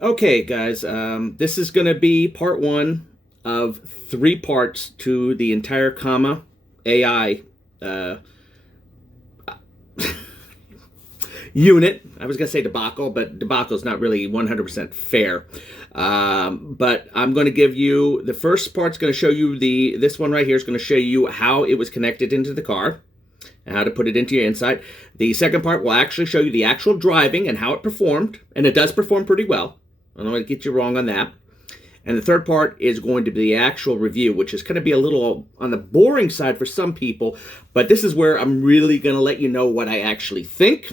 Okay, guys, this is going to be part one of three parts to the entire comma AI uh, unit. I was going to say debacle, but debacle is not really 100% fair. But I'm going to give you the first part's going to show you this one right here is going to show you how it was connected into the car and how to put it into your inside. The second part will actually show you the actual driving and how it performed, and it does perform pretty well. I don't want to get you wrong on that. And the third part is going to be the actual review, which is going to be a little on the boring side for some people, but this is where I'm really going to let you know what I actually think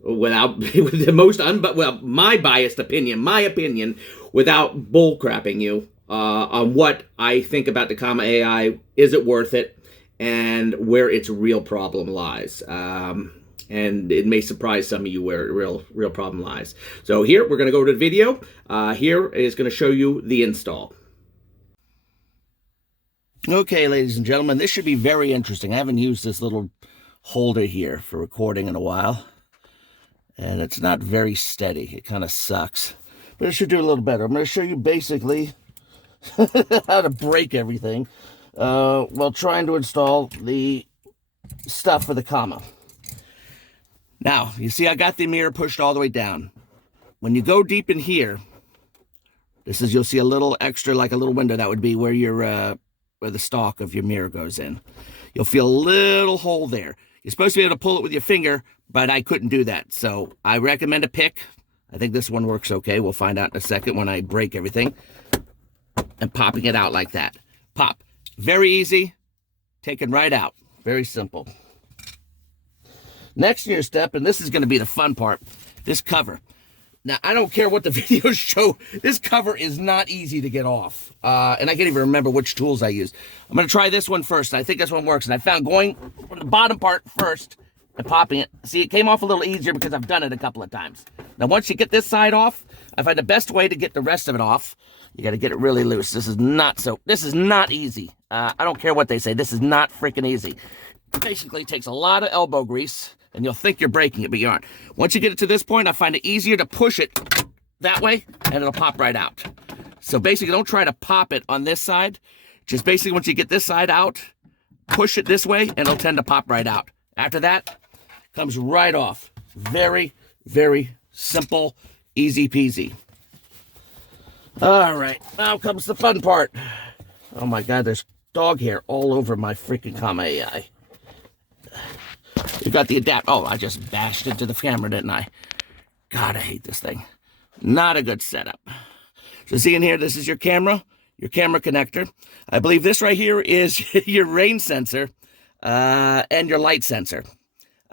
without with the most my biased opinion, my opinion, without bullcrapping you on what I think about the comma AI. Is it worth it? And where its real problem lies. And it may surprise some of you where real problem lies. So here we're going to go to the video. Here is going to show you the install. Okay, ladies and gentlemen, this should be very interesting. I haven't used this little holder here for recording in a while, and it's not very steady. It kind of sucks, but it should do a little better. I'm going to show you basically how to break everything while trying to install the stuff for the comma. Now, you see I got the mirror pushed all the way down. When you go deep in here, you'll see a little extra, like a little window. That would be where where the stalk of your mirror goes in. You'll feel a little hole there. You're supposed to be able to pull it with your finger, but I couldn't do that. So I recommend a pick. I think this one works okay. We'll find out in a second when I break everything. And popping it out like that. Pop. Very easy. Taken right out. Very simple. Next in your step, and this is going to be the fun part, this cover. Now, I don't care what the videos show. This cover is not easy to get off. And I can't even remember which tools I used. I'm going to try this one first. I think this one works. And I found going from the bottom part first and popping it. See, it came off a little easier because I've done it a couple of times. Now, once you get this side off, I find the best way to get the rest of it off, you got to get it really loose. This is not easy. I don't care what they say. This is not freaking easy. It basically takes a lot of elbow grease, and you'll think you're breaking it, but you aren't. Once you get it to this point, I find it easier to push it that way, and it'll pop right out. So basically, don't try to pop it on this side. Just basically, once you get this side out, push it this way, and it'll tend to pop right out. After that, comes right off. Very, very simple, easy peasy. All right, now comes the fun part. Oh my God, there's dog hair all over my freaking comma AI. You got the adapter. Oh, I just bashed into the camera, didn't I? God, I hate this thing. Not a good setup. So see in here, this is your camera connector. I believe this right here is your rain sensor and your light sensor.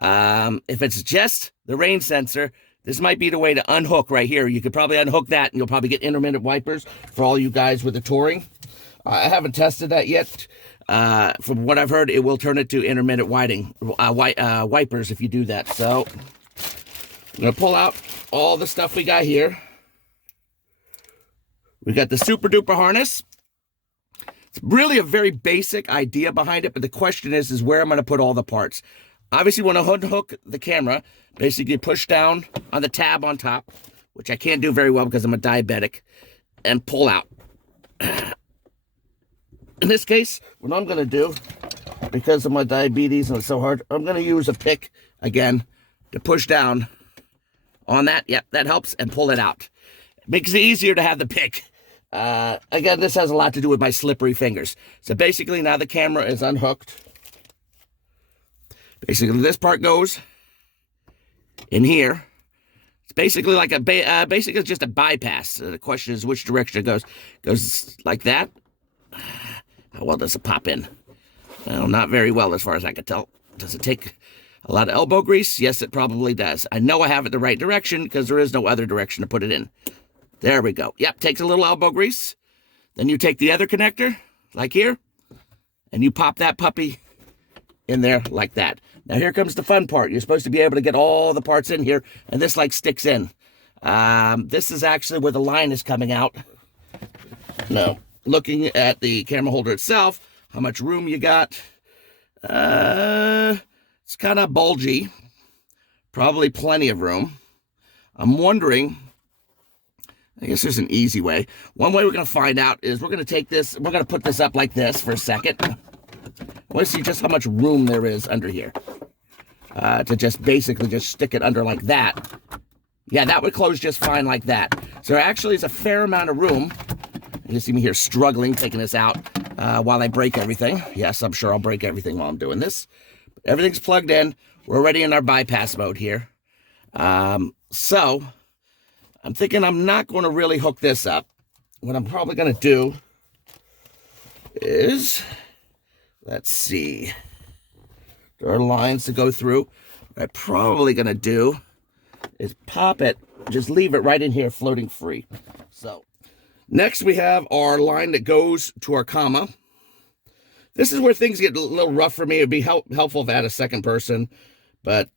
If it's just the rain sensor, this might be the way to unhook right here. You could probably unhook that, and you'll probably get intermittent wipers for all you guys with the touring. I haven't tested that yet. From what I've heard, it will turn it to intermittent wipers if you do that. So I'm going to pull out all the stuff we got here. We got the super duper harness. It's really a very basic idea behind it, but the question is where I'm going to put all the parts. Obviously, you want to unhook the camera, basically push down on the tab on top, which I can't do very well because I'm a diabetic, and pull out. In this case, what I'm going to do, because of my diabetes and it's so hard, I'm going to use a pick, again, to push down on that. Yep, that helps, and pull it out. It makes it easier to have the pick. Again, this has a lot to do with my slippery fingers. So basically, now the camera is unhooked. Basically, this part goes in here. It's basically like basically just a bypass. The question is which direction it goes. It goes like that. How well does it pop in? Well, not very well as far as I can tell. Does it take a lot of elbow grease? Yes, it probably does. I know I have it the right direction because there is no other direction to put it in. There we go. Yep, takes a little elbow grease. Then you take the other connector, like here, and you pop that puppy in there like that. Now here comes the fun part. You're supposed to be able to get all the parts in here, and this like sticks in. This is actually where the line is coming out. No. Looking at the camera holder itself, how much room you got. It's kind of bulgy. Probably plenty of room. I'm wondering I guess there's an easy way. One way we're going to find out is we're going to take this, we're going to put this up like this for a second. I want to see just how much room there is under here. To just basically just stick it under like that. Yeah, that would close just fine like that. So there actually is a fair amount of room. You see me here struggling, taking this out while I break everything. Yes, I'm sure I'll break everything while I'm doing this. Everything's plugged in. We're already in our bypass mode here. So I'm thinking I'm not going to really hook this up. What I'm probably going to do is, let's see. There are lines to go through. What I'm probably going to do is pop it, just leave it right in here floating free. So next we have our line that goes to our comma. This is where things get a little rough for me. It'd be helpful if I had a second person, but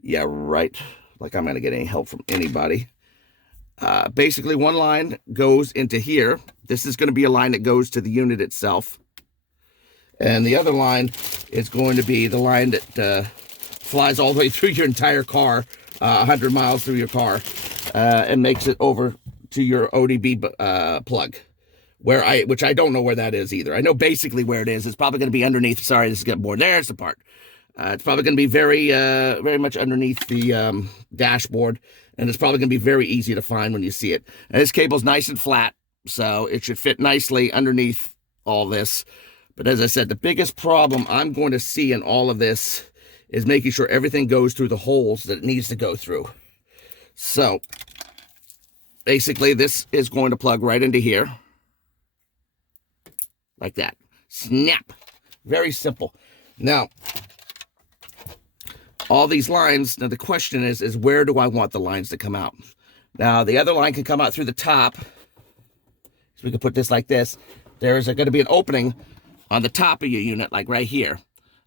yeah, right. Like I'm going to get any help from anybody. Basically, one line goes into here. This is going to be a line that goes to the unit itself. And the other line is going to be the line that flies all the way through your entire car, 100 miles through your car, and makes it over to your ODB plug, which I don't know where that is either. I know basically where it is. It's probably going to be underneath. Sorry, this is getting bored. There's the part. It's probably going to be very much underneath the dashboard, and it's probably going to be very easy to find when you see it. And this cable's nice and flat, so it should fit nicely underneath all this. But as I said, the biggest problem I'm going to see in all of this is making sure everything goes through the holes that it needs to go through. So basically, this is going to plug right into here. Like that. Snap. Very simple. Now, all these lines, now the question is where do I want the lines to come out? Now, the other line can come out through the top. So we can put this like this. There is going to be an opening on the top of your unit, like right here.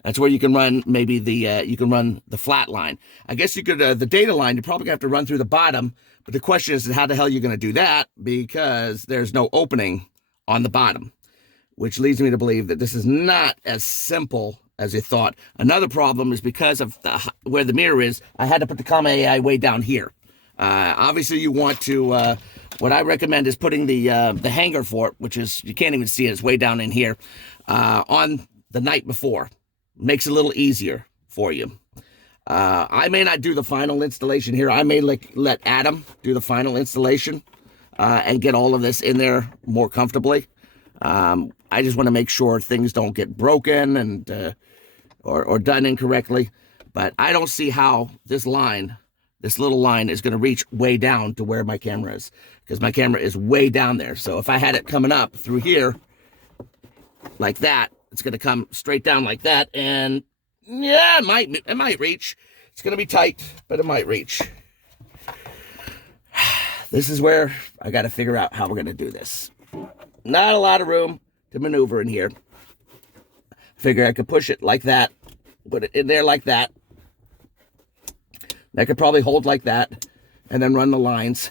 That's where you can run maybe the flat line. I guess you could, the data line, you're probably going to have to run through the bottom. But the question is how the hell are you going to do that? Because there's no opening on the bottom, which leads me to believe that this is not as simple as you thought. Another problem is because of where the mirror is, I had to put the Comma AI way down here. Obviously, you want to, what I recommend is putting the hanger for it, which is, you can't even see it, it's way down in here, on the night before. Makes it a little easier for you. I may not do the final installation here. I may let Adam do the final installation and get all of this in there more comfortably. I just want to make sure things don't get broken and or done incorrectly. But I don't see how this little line is going to reach way down to where my camera is, because my camera is way down there. So if I had it coming up through here like that, it's going to come straight down like that, and yeah, it might reach. It's going to be tight, but it might reach. This is where I got to figure out how we're going to do this. Not a lot of room to maneuver in here. Figure I could push it like that, put it in there like that. I could probably hold like that, and then run the lines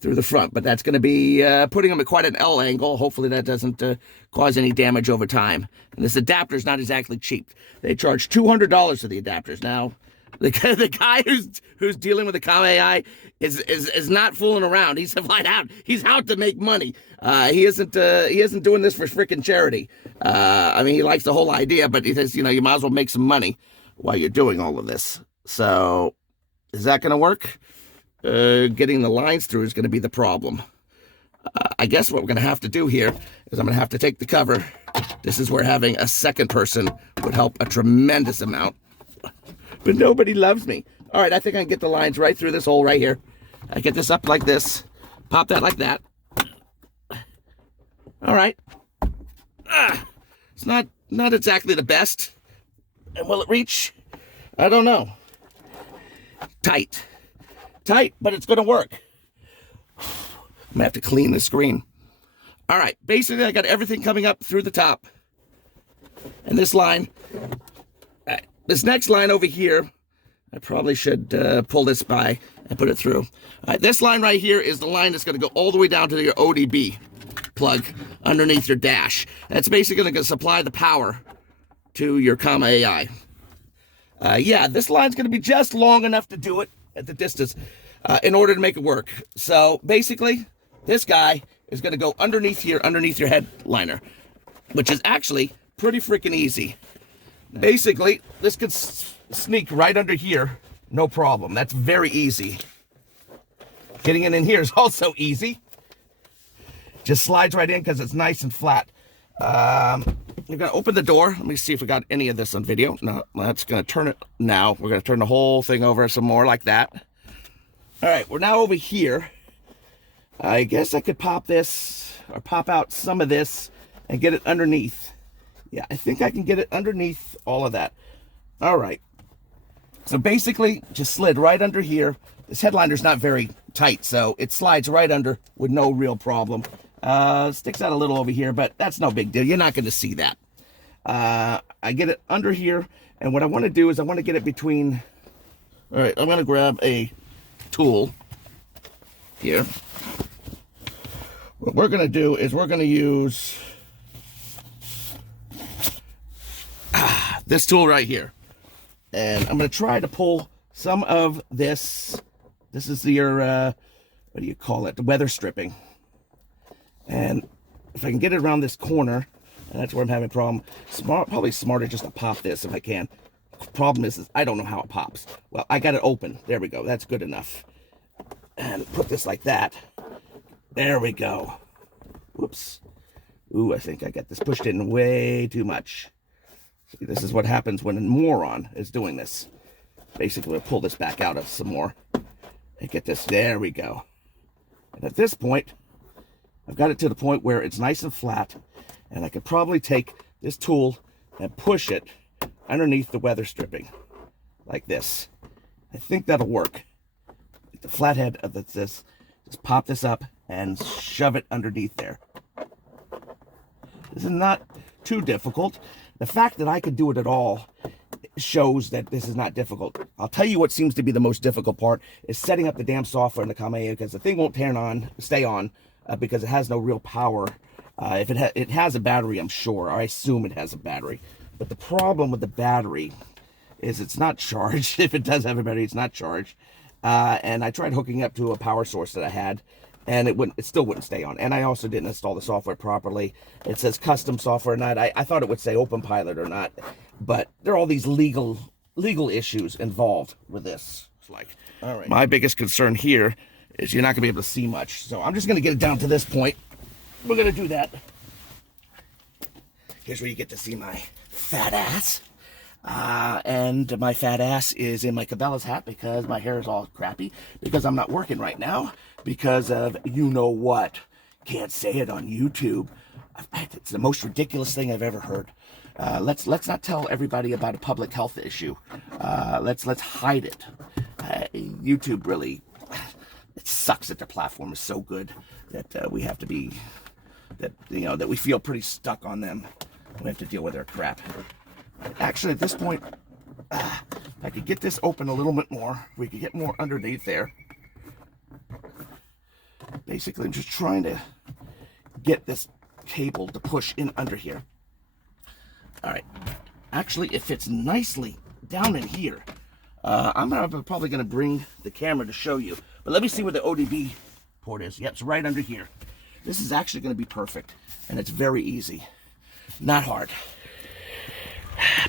through the front, but that's going to be putting them at quite an L angle. Hopefully that doesn't cause any damage over time. And this adapter is not exactly cheap. They charge $200 for the adapters. Now, the guy who's dealing with the Comma AI is not fooling around. He's flat out. He's out to make money. He isn't doing this for freaking charity. I mean, he likes the whole idea, but he says, you might as well make some money while you're doing all of this. So, is that going to work? Getting the lines through is going to be the problem. I guess what we're going to have to do here is I'm going to have to take the cover. This is where having a second person would help a tremendous amount. But nobody loves me. All right, I think I can get the lines right through this hole right here. I get this up like this. Pop that like that. All right. It's not exactly the best. And will it reach? I don't know. Tight, but it's going to work. I'm going to have to clean the screen. All right, basically I got everything coming up through the top. And this line, this next line over here, I probably should pull this by and put it through. All right, this line right here is the line that's going to go all the way down to your ODB plug underneath your dash. That's basically going to supply the power to your Comma AI. Yeah, this line's going to be just long enough to do it at the distance. in order to make it work. So basically, this guy is going to go underneath here, underneath your headliner, which is actually pretty freaking easy. Basically, this could sneak right under here, no problem. That's very easy. Getting it in here is also easy. Just slides right in because it's nice and flat. You're going to open the door. Let me see if we got any of this on video. No, that's going to turn it now. We're going to turn the whole thing over some more like that. All right, we're now over here. I guess I could pop this or pop out some of this and get it underneath. Yeah, I think I can get it underneath all of that. All right. So basically, just slid right under here. This headliner's not very tight, so it slides right under with no real problem. Sticks out a little over here, but that's no big deal. You're not going to see that. I get it under here, and what I want to do is I want to get it between... All right, I'm going to grab a tool here. What we're going to do is we're going to use this tool right here. And I'm going to try to pull some of this. This is your, what do you call it? The weather stripping. And if I can get it around this corner, and that's where I'm having a problem. Probably smarter just to pop this if I can. Problem is I don't know how it pops. Well, I got it open. There we go. That's good enough. And put this like that. There we go. Whoops. Ooh, I think I got this pushed in way too much. See, this is what happens when a moron is doing this. Basically, we'll pull this back out of some more. And get this. There we go. And at this point, I've got it to the point where it's nice and flat. And I could probably take this tool and push it underneath the weather stripping. Like this. I think that'll work. The flathead of this. Just pop this up and shove it underneath there. This is not too difficult. The fact that I could do it at all shows that this is not difficult. I'll tell you what seems to be the most difficult part is setting up the damn software in the Kamae, because the thing won't stay on because it has no real power. If it has a battery, I'm sure. I assume it has a battery. But the problem with the battery is it's not charged. If it does have a battery, it's not charged. And I tried hooking up to a power source that I had, and it still wouldn't stay on. And I also didn't install the software properly. It says custom software or not. I thought it would say OpenPilot or not, but there are all these legal issues involved with this. It's like, all right. My biggest concern here is you're not gonna be able to see much. So I'm just gonna get it down to this point. We're gonna do that. Here's where you get to see my fat ass. And my fat ass is in my Cabela's hat because my hair is all crappy, because I'm not working right now, because of you know what. Can't say it on YouTube. It's the most ridiculous thing I've ever heard. Let's not tell everybody about a public health issue. Let's hide it. YouTube really, it sucks that their platform is so good that we have to be, that we feel pretty stuck on them. We have to deal with their crap. Actually, at this point, if I could get this open a little bit more, we could get more underneath there. Basically, I'm just trying to get this cable to push in under here. All right. Actually, it fits nicely down in here. I'm probably going to bring the camera to show you. But let me see where the ODB port is. Yep, it's right under here. This is actually going to be perfect. And it's very easy. Not hard.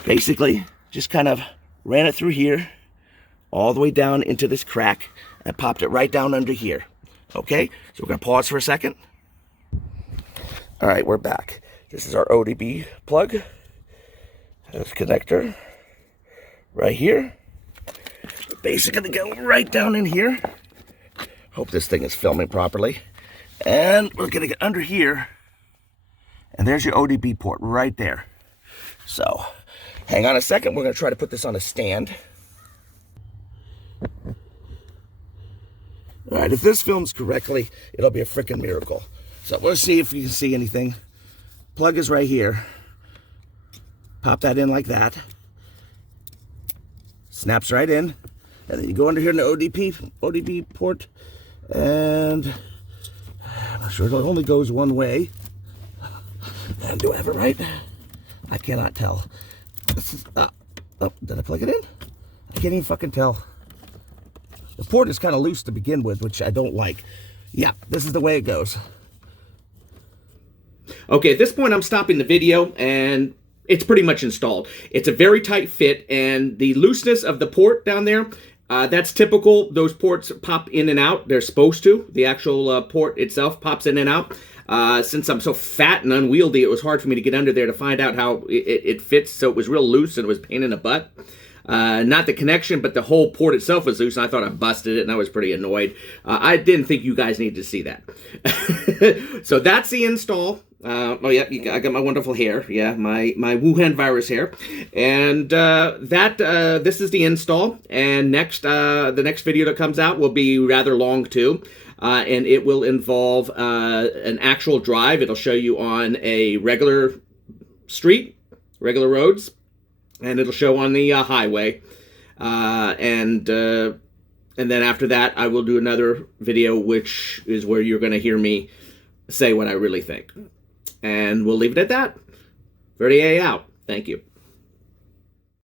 Basically, just kind of ran it through here, all the way down into this crack, and popped it right down under here. Okay, so we're going to pause for a second. All right, we're back. This is our ODB plug. This connector right here. Basically, going to go right down in here. Hope this thing is filming properly. And we're going to get under here. And there's your ODB port right there. So, hang on a second. We're going to try to put this on a stand. All right, if this films correctly, it'll be a freaking miracle. So, we'll see if you can see anything. Plug is right here. Pop that in like that. Snaps right in. And then you go under here in the ODB port. And I'm not sure, it only goes one way. And do I have it right? I cannot tell. This is, oh, did I plug it in? I can't even fucking tell. The port is kind of loose to begin with, which I don't like. Yeah, this is the way it goes. Okay, at this point I'm stopping the video, and it's pretty much installed. It's a very tight fit, and the looseness of the port down there, that's typical. Those ports pop in and out. They're supposed to. The actual port itself pops in and out. Since I'm so fat and unwieldy, it was hard for me to get under there to find out how it fits, so it was real loose and it was a pain in the butt. Not the connection, but the whole port itself was loose, and I thought I busted it, and I was pretty annoyed. I didn't think you guys needed to see that. So that's the install. Oh yeah, I got my wonderful hair. Yeah, my Wuhan virus hair, and this is the install. And next, the next video that comes out will be rather long too, and it will involve an actual drive. It'll show you on a regular street, regular roads, and it'll show on the highway, and then after that, I will do another video, which is where you're going to hear me say what I really think. And we'll leave it at that. Verdier out. Thank you.